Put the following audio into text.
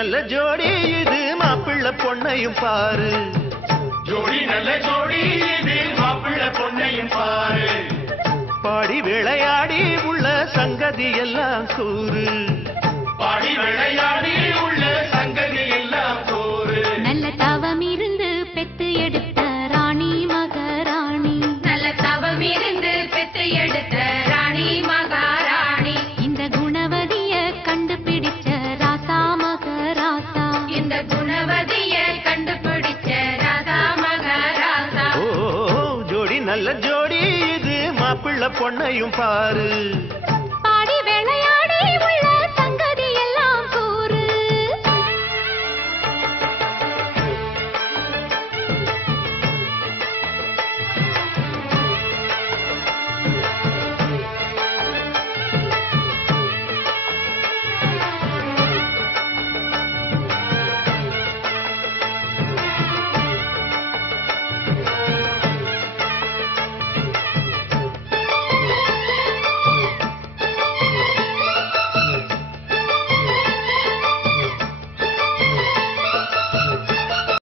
நல்ல ஜோடி இது மாப்பிள்ளை பொண்ணையும் பாரு ஜோடி நல்ல ஜோடி இது மாப்பிள்ளை பொண்ணையும் பாரு பாடி விளையாடி உள்ள சங்கதி எல்லாம் கூறு பாடி விளையாடி உள்ள சங்கதி எல்லாம் கூறு நல்ல தவம் இருந்து பெத்து எடுத்த ராணி மகாராணி நல்ல தவம் இருந்து பெத்து எடுத்த ராணி மகாராணி இந்த குணவதிய கண்டுபிடிச்ச ராசா மகராசா இந்த குணவதிய கண்டுபிடிச்ச ராசா மகாராசா ஓ ஜோடி நல்ல ஜோடி இது மாப்பிள்ளை பொண்ணையும் பாரு